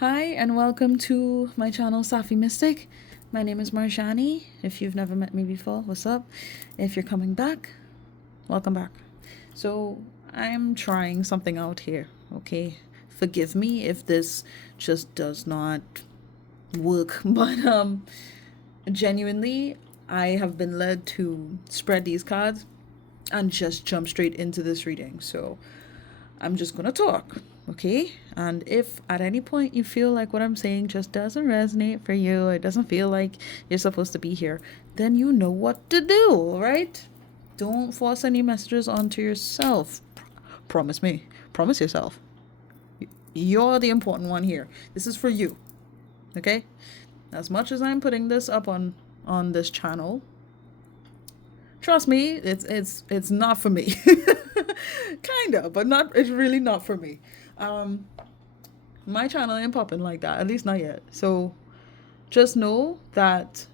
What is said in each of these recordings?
Hi and welcome to my channel Safi Mystic. My name is Marjani. If you've never met me before, what's up? If you're coming back, welcome back. So I'm trying something out here, okay? Forgive me if this just does not work, but genuinely I have been led to spread these cards and just jump straight into this reading. So I'm just gonna talk, okay? And if at any point you feel like what I'm saying just doesn't resonate for you, it doesn't feel like you're supposed to be here, then you know what to do, right? Don't force any messages onto yourself. Promise me. Promise yourself. You're the important one here. This is for you, okay? As much as I'm putting this up on this channel, trust me, it's not for me. Kinda, but not. It's really not for me. My channel ain't popping like that, at least not yet. So just know that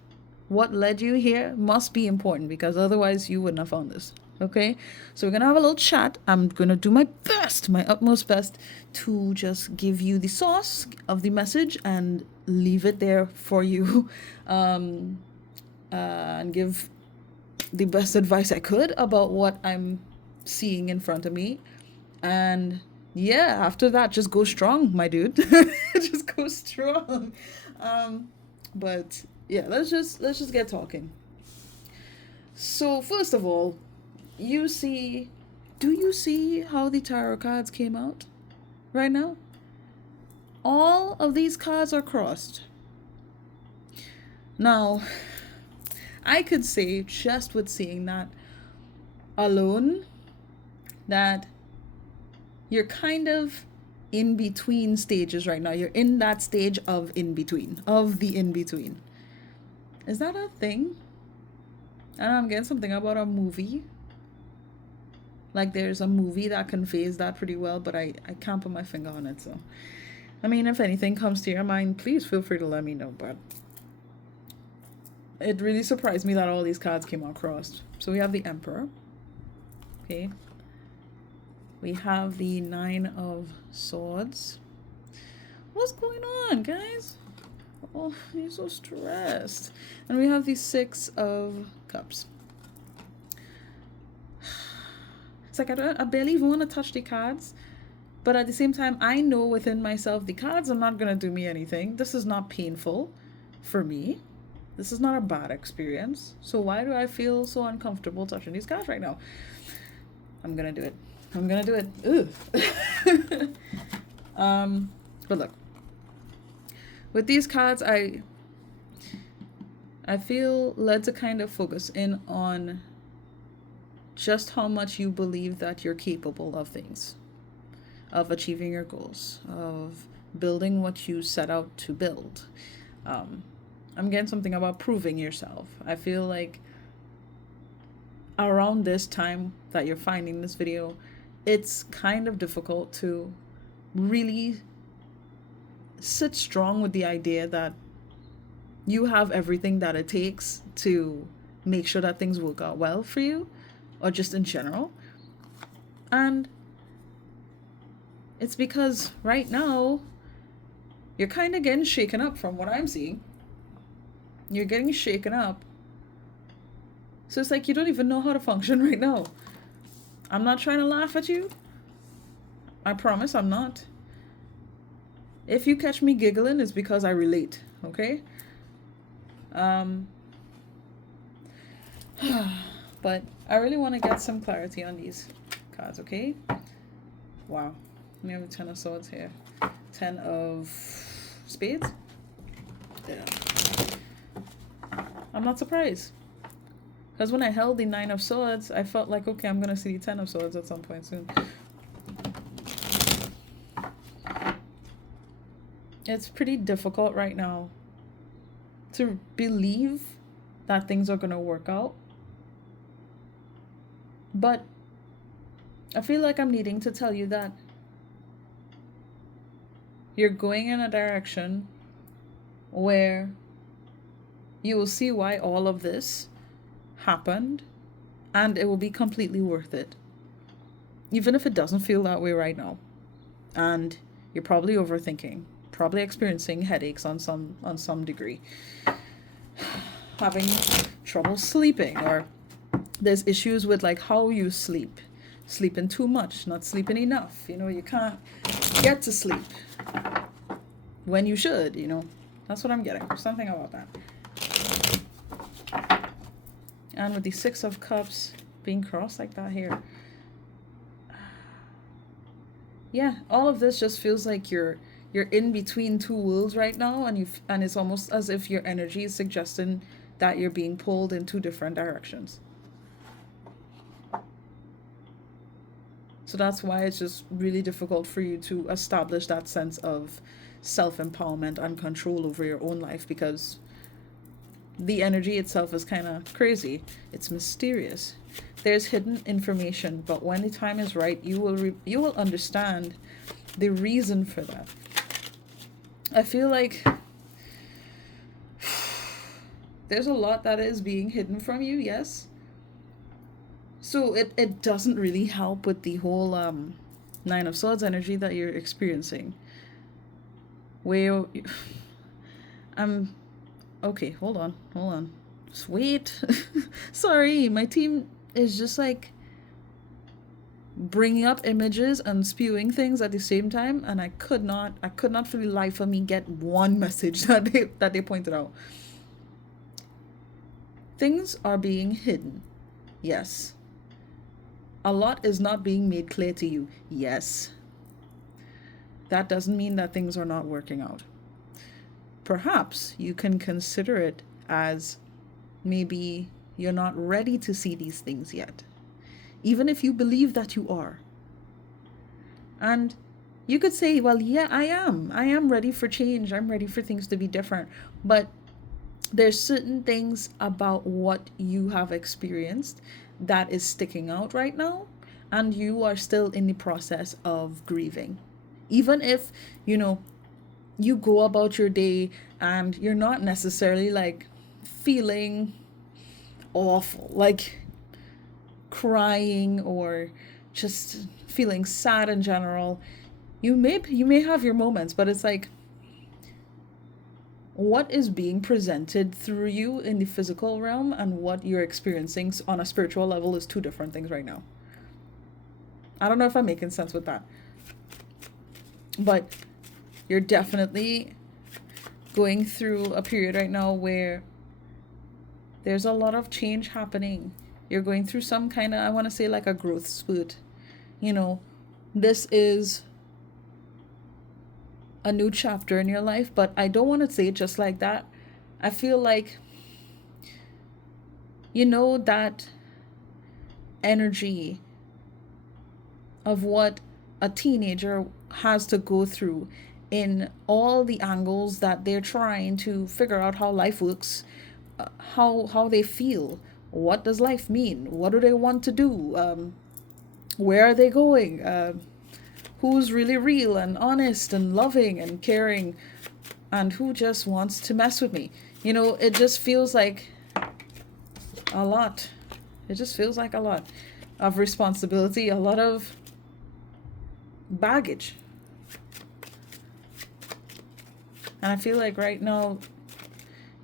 what led you here must be important, because otherwise you wouldn't have found this. Okay, so we're gonna have a little chat. I'm gonna do my best, my utmost best, to just give you the source of the message and leave it there for you, and give the best advice I could about what I'm seeing in front of me. And yeah, after that, just go strong, my dude. Just go strong. But yeah, let's just get talking. So first of all, do you see how the tarot cards came out right now? All of these cards are crossed. Now, I could say just with seeing that alone that you're kind of in between stages right now. You're in that stage of in between, of the in between. Is that a thing? I don't know, I'm getting something about a movie. Like there's a movie that conveys that pretty well, but I can't put my finger on it. So, I mean, if anything comes to your mind, please feel free to let me know. But it really surprised me that all these cards came out crossed. So we have the Emperor. Okay. We have the Nine of Swords. What's going on, guys? Oh, you're so stressed. And we have the Six of Cups. It's like I barely even want to touch the cards. But at the same time, I know within myself the cards are not going to do me anything. This is not painful for me. This is not a bad experience. So why do I feel so uncomfortable touching these cards right now? I'm going to do it. I'm gonna do it. But look, with these cards, I feel led to kind of focus in on just how much you believe that you're capable of things, of achieving your goals, of building what you set out to build. I'm getting something about proving yourself. I feel like around this time that you're finding this video, it's kind of difficult to really sit strong with the idea that you have everything that it takes to make sure that things work out well for you, or just in general. And it's because right now you're kind of getting shaken up from what I'm seeing. You're getting shaken up. So it's like you don't even know how to function right now. I'm not trying to laugh at you. I promise I'm not. If you catch me giggling, it's because I relate, okay? But I really want to get some clarity on these cards, okay? Wow. We have a Ten of Swords here. Ten of Spades? Yeah. I'm not surprised. Because when I held the Nine of Swords, I felt like, okay, I'm going to see the Ten of Swords at some point soon. It's pretty difficult right now to believe that things are going to work out. But I feel like I'm needing to tell you that you're going in a direction where you will see why all of this happened, and it will be completely worth it, even if it doesn't feel that way right now and you're probably overthinking probably experiencing headaches on some degree, having trouble sleeping, or there's issues with like how you sleep, sleeping too much, not sleeping enough. You can't get to sleep when you should. That's what I'm getting. Something about that. And with the Six of Cups being crossed like that here, yeah, all of this just feels like you're in between two worlds right now, and it's almost as if your energy is suggesting that you're being pulled in two different directions. So that's why it's just really difficult for you to establish that sense of self-empowerment and control over your own life, because the energy itself is kind of crazy. It's mysterious. There's hidden information, but when the time is right, you will understand the reason for that. I feel like there's a lot that is being hidden from you, yes. So it doesn't really help with the whole Nine of Swords energy that you're experiencing. Where I'm okay, hold on. Just wait. Sorry, my team is just like bringing up images and spewing things at the same time, and I could not for the life of me get one message that they pointed out. Things are being hidden. Yes. A lot is not being made clear to you. Yes. That doesn't mean that things are not working out. Perhaps you can consider it as maybe you're not ready to see these things yet, even if you believe that you are. And you could say, well, yeah, I am ready for change. I'm ready for things to be different. But there's certain things about what you have experienced that is sticking out right now, and you are still in the process of grieving. Even if, you go about your day and you're not necessarily like feeling awful, like crying or just feeling sad in general. You may have your moments, but it's like what is being presented through you in the physical realm and what you're experiencing on a spiritual level is two different things right now. I don't know if I'm making sense with that, but you're definitely going through a period right now where there's a lot of change happening. You're going through some kind of, I want to say, like a growth spurt. This is a new chapter in your life, but I don't want to say it just like that. I feel like, that energy of what a teenager has to go through in all the angles that they're trying to figure out how life works, how they feel, what does life mean, what do they want to do, where are they going, who's really real and honest and loving and caring, and who just wants to mess with me. It just feels like a lot. It just feels like a lot of responsibility, a lot of baggage. And I feel like right now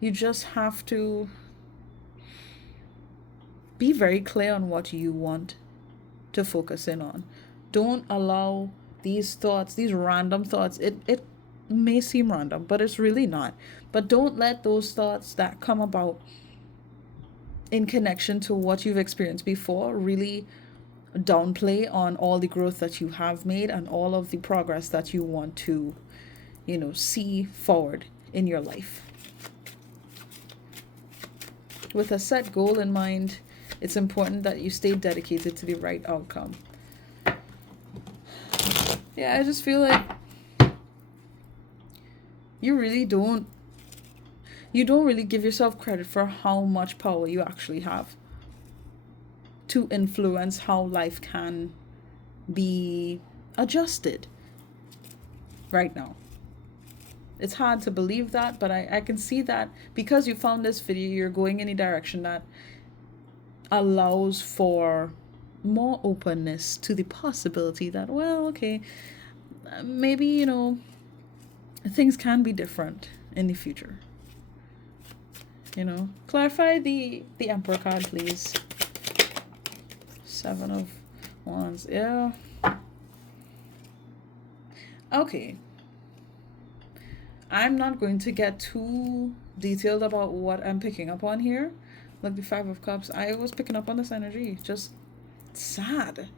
you just have to be very clear on what you want to focus in on. Don't allow these thoughts, these random thoughts. It may seem random, but it's really not. But don't let those thoughts that come about in connection to what you've experienced before really downplay on all the growth that you have made and all of the progress that you want to, see forward in your life. With a set goal in mind, it's important that you stay dedicated to the right outcome. Yeah, I just feel like you don't really give yourself credit for how much power you actually have to influence how life can be adjusted right now. It's hard to believe that, but I can see that because you found this video, you're going in a direction that allows for more openness to the possibility that, well, okay, maybe, things can be different in the future. Clarify the Emperor card, please. 7 of Wands. Yeah. Okay. I'm not going to get too detailed about what I'm picking up on here. Like the 5 of Cups, I was picking up on this energy. Just sad.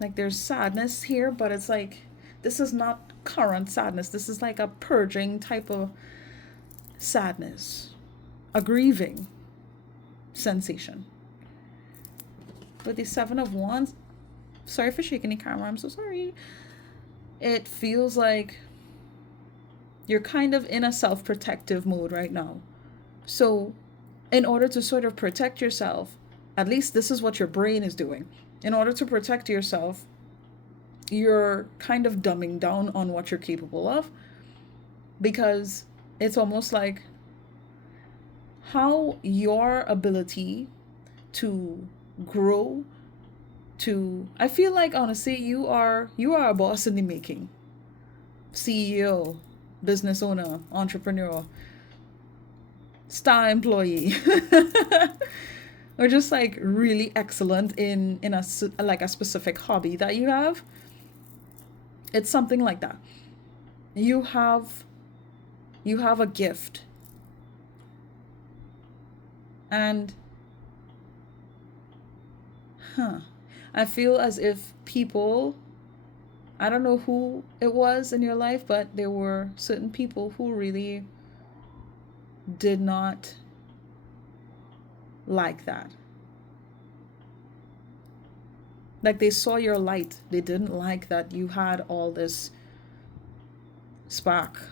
Like there's sadness here, but it's like, this is not current sadness. This is like a purging type of sadness. A grieving sensation. With the 7 of Wands, sorry for shaking the camera, I'm so sorry. It feels like you're kind of in a self-protective mode right now. So in order to sort of protect yourself, at least this is what your brain is doing. In order to protect yourself, you're kind of dumbing down on what you're capable of, because it's almost like how your ability to grow, I feel like, honestly, you are a boss in the making. CEO, business owner, entrepreneur, star employee. Or just like really excellent in a specific hobby that you have. It's something like that. You have a gift. And I feel as if people, I don't know who it was in your life, but there were certain people who really did not like that. Like they saw your light. They didn't like that you had all this spark,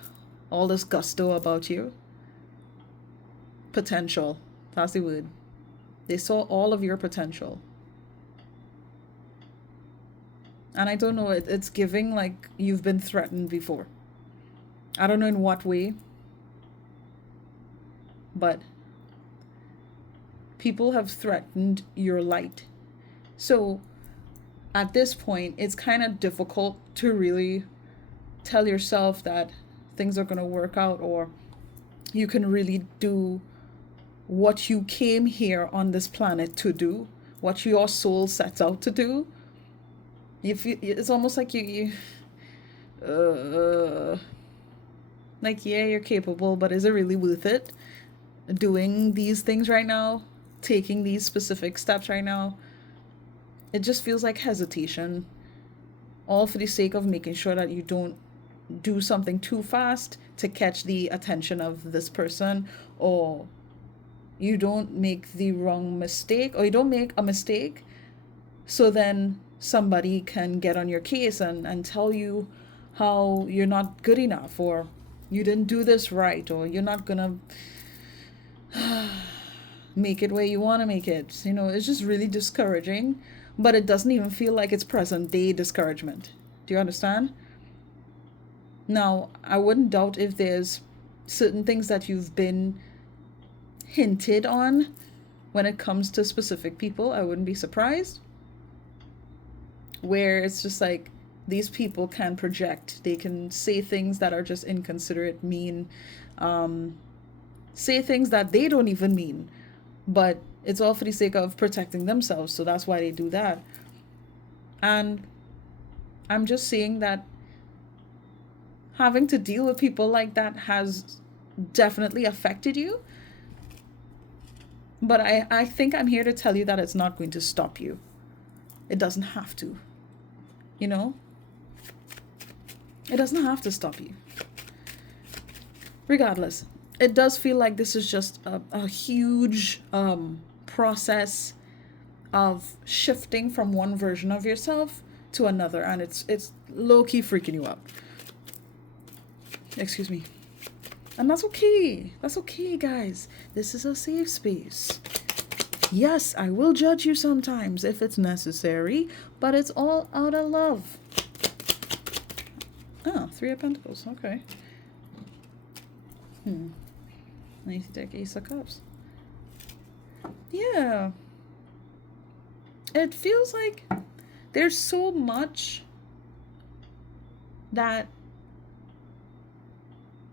all this gusto about you. Potential. That's the word. They saw all of your potential. And I don't know, it's giving like you've been threatened before. I don't know in what way, but people have threatened your light. So at this point, it's kind of difficult to really tell yourself that things are going to work out, or you can really do what you came here on this planet to do, what your soul sets out to do. It's almost like like, yeah, you're capable, but is it really worth it? Doing these things right now, taking these specific steps right now, it just feels like hesitation, all for the sake of making sure that you don't do something too fast to catch the attention of this person, or you don't make the wrong mistake, or you don't make a mistake so then somebody can get on your case and tell you how you're not good enough, or you didn't do this right, or you're not gonna make it where you want to make it. It's just really discouraging, but it doesn't even feel like it's present day discouragement. Do you understand? Now, I wouldn't doubt if there's certain things that you've been hinted on when it comes to specific people. I wouldn't be surprised. Where it's just like, these people can project. They can say things that are just inconsiderate, mean, say things that they don't even mean, but it's all for the sake of protecting themselves. So that's why they do that. And I'm just saying that having to deal with people like that has definitely affected you. But I think I'm here to tell you that it's not going to stop you. It doesn't have to. It doesn't have to stop you. Regardless, it does feel like this is just a huge process of shifting from one version of yourself to another, and it's low-key freaking you out. Excuse me. And that's okay. That's okay, guys. This is a safe space. Yes, I will judge you sometimes if it's necessary, but it's all out of love. Oh, 3 of Pentacles. Okay. Nice deck, Ace of Cups. Yeah. It feels like there's so much that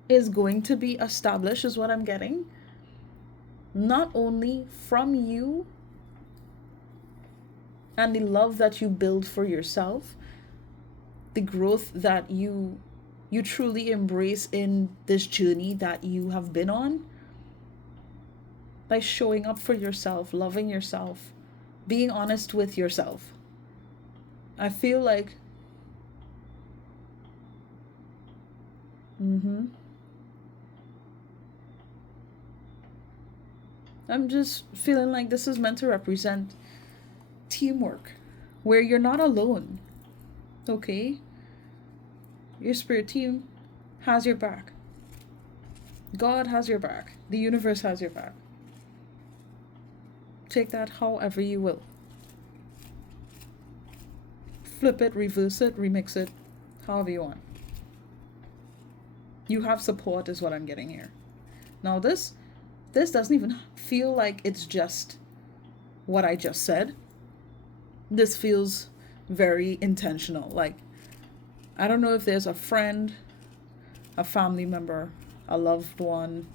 is going to be established, is what I'm getting. Not only from you and the love that you build for yourself, the growth that you truly embrace in this journey that you have been on, by showing up for yourself, loving yourself, being honest with yourself. I feel like I'm just feeling like this is meant to represent teamwork, where you're not alone. Okay? Your spirit team has your back. God has your back. The universe has your back. Take that however you will. Flip it, reverse it, remix it, however you want. You have support, is what I'm getting here. Now this doesn't even feel like it's just what I just said. This feels very intentional. Like, I don't know if there's a friend, a family member, a loved one,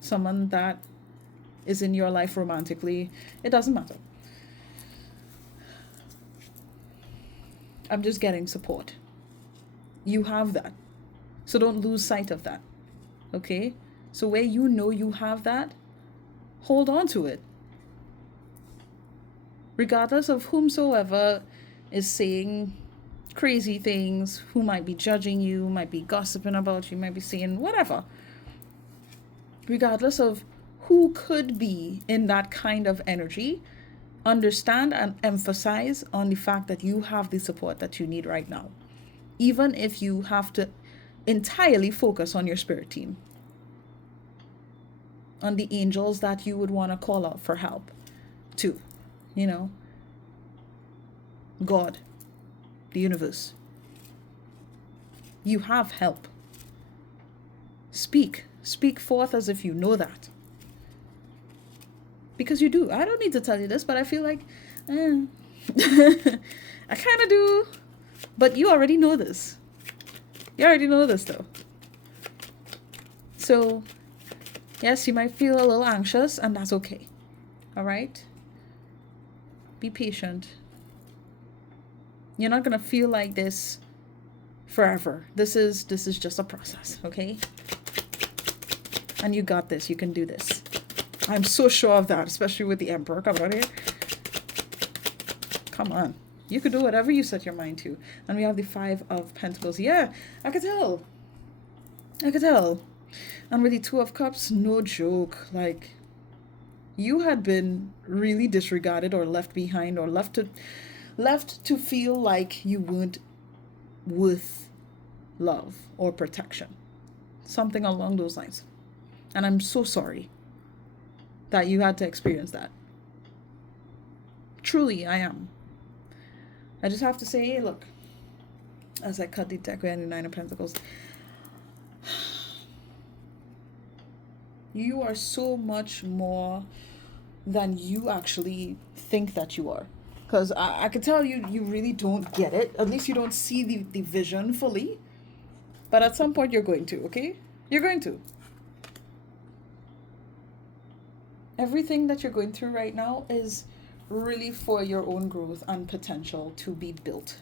someone that is in your life romantically. It doesn't matter. I'm just getting support. You have that. So don't lose sight of that. Okay? So where you know you have that, hold on to it. Regardless of whomsoever is saying crazy things, who might be judging you, might be gossiping about you, might be saying whatever. Regardless of who could be in that kind of energy, understand and emphasize on the fact that you have the support that you need right now. Even if you have to entirely focus on your spirit team, on the angels that you would want to call out for help to, God, the universe. You have help. Speak forth as if you know that. Because you do. I don't need to tell you this, but I feel like, I kind of do. But you already know this. You already know this, though. So, yes, you might feel a little anxious, and that's okay. All right? Be patient. You're not going to feel like this forever. This is just a process, okay? And you got this. You can do this. I'm so sure of that, especially with the Emperor. Come on here. Come on. You could do whatever you set your mind to. And we have the 5 of Pentacles. Yeah, I could tell. And with the 2 of Cups, no joke. Like, you had been really disregarded or left behind or left to feel like you weren't worth love or protection. Something along those lines. And I'm so sorry that you had to experience that. Truly, I am. I just have to say, look, as I cut the deck and the 9 of Pentacles, you are so much more than you actually think that you are. Because I can tell you really don't get it. At least you don't see the vision fully. But at some point you're going to, okay? You're going to. Everything that you're going through right now is really for your own growth and potential to be built,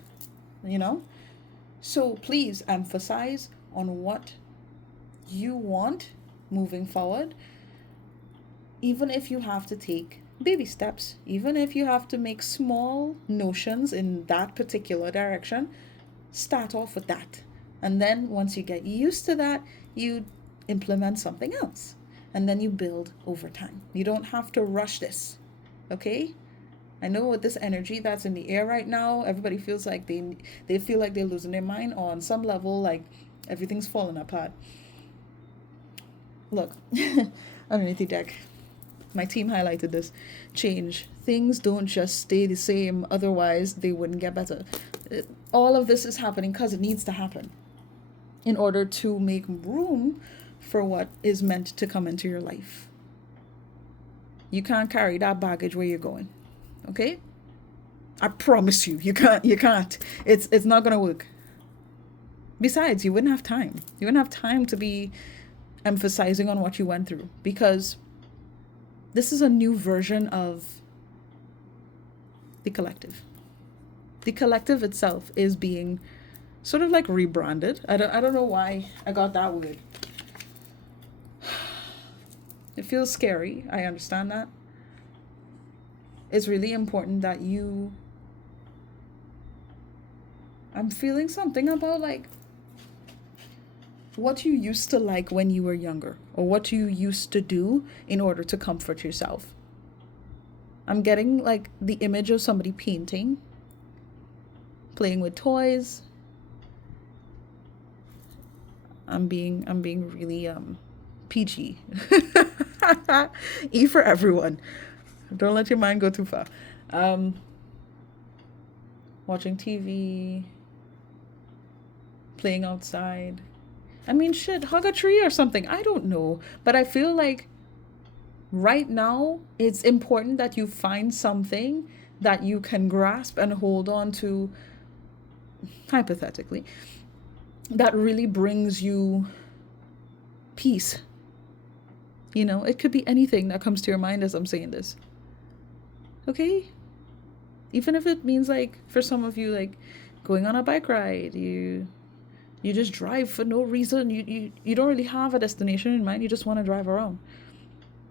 So please emphasize on what you want moving forward, even if you have to take baby steps, even if you have to make small notions in that particular direction. Start off with that, and then once you get used to that, you implement something else, and then you build over time. You don't have to rush this, okay? I know with this energy that's in the air right now, everybody feels like they feel like they're losing their mind, or on some level, like everything's falling apart. Look, underneath the deck, my team highlighted this. Change. Things don't just stay the same, otherwise they wouldn't get better. All of this is happening because it needs to happen in order to make room for what is meant to come into your life. You can't carry that baggage where you're going. Okay? I promise you, you can't. It's not gonna work. Besides, you wouldn't have time. You wouldn't have time to be emphasizing on what you went through, because this is a new version of the collective. The collective itself is being sort of like rebranded. I don't know why I got that word. It feels scary. I understand that. It's really important that I'm feeling something about like what you used to like when you were younger, or what you used to do in order to comfort yourself. I'm getting like the image of somebody painting, playing with toys. I'm being really PG. E for everyone. Don't let your mind go too far. Watching TV, playing outside. I mean, shit, hug a tree or something. I don't know. But I feel like right now it's important that you find something that you can grasp and hold on to, hypothetically, that really brings you peace. You know, it could be anything that comes to your mind as I'm saying this. Okay? Even if it means, like, for some of you, like, going on a bike ride, you just drive for no reason. You don't really have a destination in mind. You just want to drive around.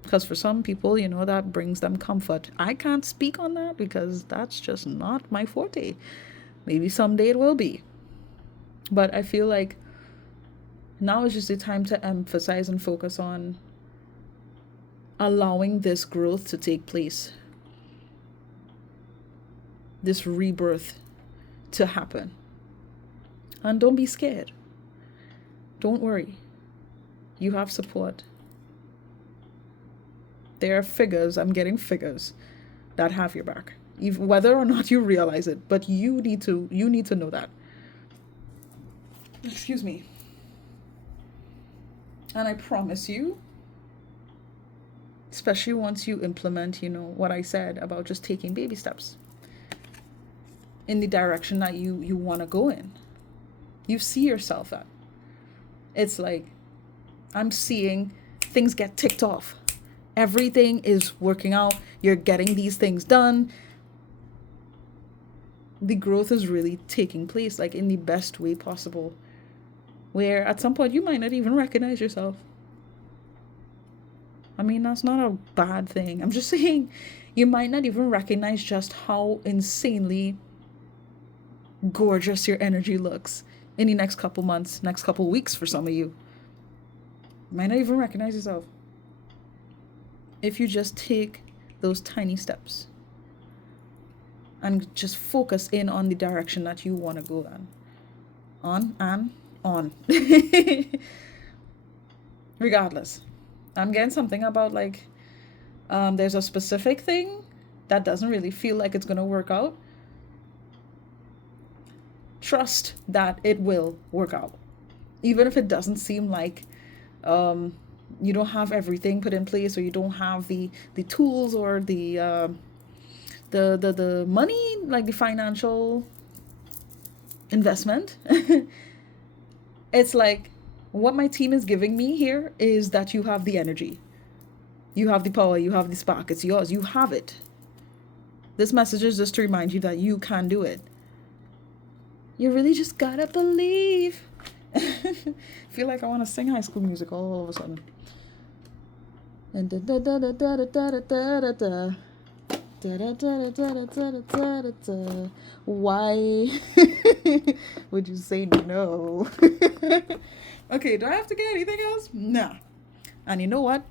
Because for some people, you know, that brings them comfort. I can't speak on that because that's just not my forte. Maybe someday it will be. But I feel like now is just the time to emphasize and focus on allowing this growth to take place. This rebirth to happen. And don't be scared. Don't worry. You have support. There are figures, I'm getting figures that have your back. Even whether or not you realize it, but you need to know that. Excuse me. And I promise you, especially once you implement, you know, what I said about just taking baby steps in the direction that you want to go in. You see yourself at. It's like, I'm seeing things get ticked off. Everything is working out. You're getting these things done. The growth is really taking place, like, in the best way possible. Where at some point you might not even recognize yourself. I mean, that's not a bad thing. I'm just saying you might not even recognize just how insanely gorgeous your energy looks in the next couple months, next couple weeks for some of you. You might not even recognize yourself. If you just take those tiny steps and just focus in on the direction that you want to go on. Regardless. I'm getting something about like, there's a specific thing that doesn't really feel like it's going to work out. Trust that it will work out. Even if it doesn't seem like you don't have everything put in place, or you don't have the tools or the money, like the financial investment. It's like, what my team is giving me here is that you have the energy. You have the power, you have the spark, it's yours, you have it. This message is just to remind you that you can do it. You really just gotta believe. Feel like I want to sing High School Musical all of a sudden. And why would you say no? Okay, do I have to get anything else? Nah. And you know what?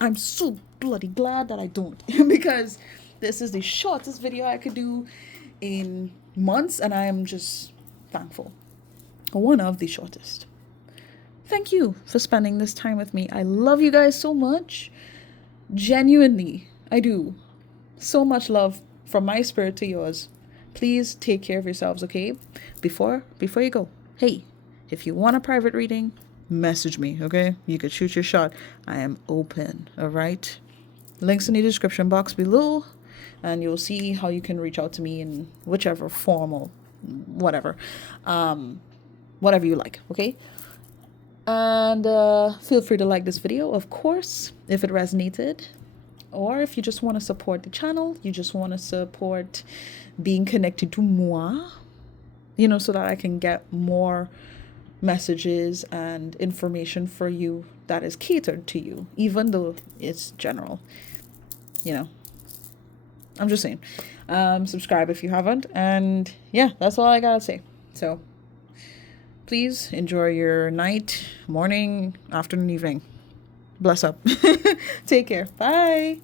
I'm so bloody glad that I don't. Because this is the shortest video I could do in months, and I am just thankful. One of the shortest. Thank you for spending this time with me. I love you guys so much. Genuinely, I do. So much love from my spirit to yours. Please take care of yourselves, okay? Before you go, hey, if you want a private reading, message me, okay? You could shoot your shot. I am open, all right? Links in the description box below, and you'll see how you can reach out to me in whichever form or whatever. whatever you like, okay? And feel free to like this video, of course, if it resonated. Or if you just want to support the channel, you just want to support being connected to moi, you know, so that I can get more messages and information for you that is catered to you, even though it's general, you know. I'm just saying. Subscribe if you haven't. And yeah, that's all I gotta say. So please enjoy your night, morning, afternoon, evening. Bless up. Take care. Bye.